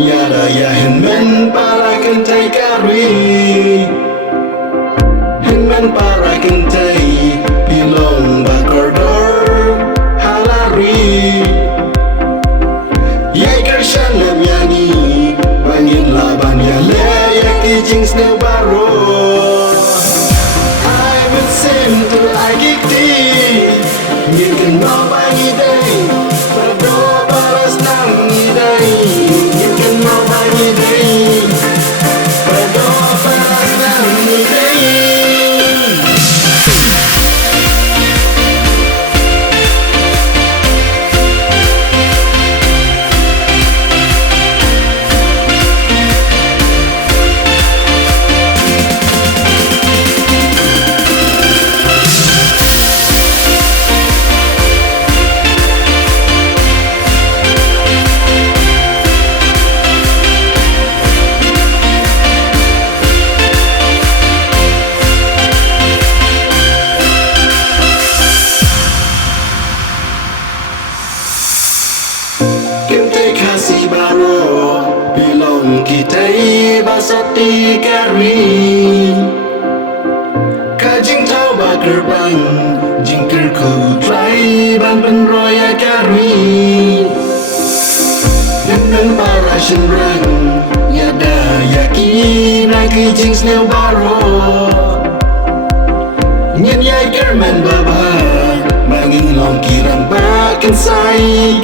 iada ya Hynmen-para Kynthei Hynmen-para Kynthei pilong bakordor halari ya kyrshan lemyani bangin laban ialeh ya jingsniew baroh hai mynsiem tu agikti Ngin kynmaw bagi thei Paradoh-parasnam thei Ngin kynmaw bagi thei Paradoh-parasnam thei. Kynthei Khasi baroh pilong Kynthei basotti jingthaw bakyrpang jingkyrkhu U Trai ban pynroi Hynmen-para Shynrang iada yakin jingsniew baroh Ngin kyrmen babha Ngi Long Rangbah kynsai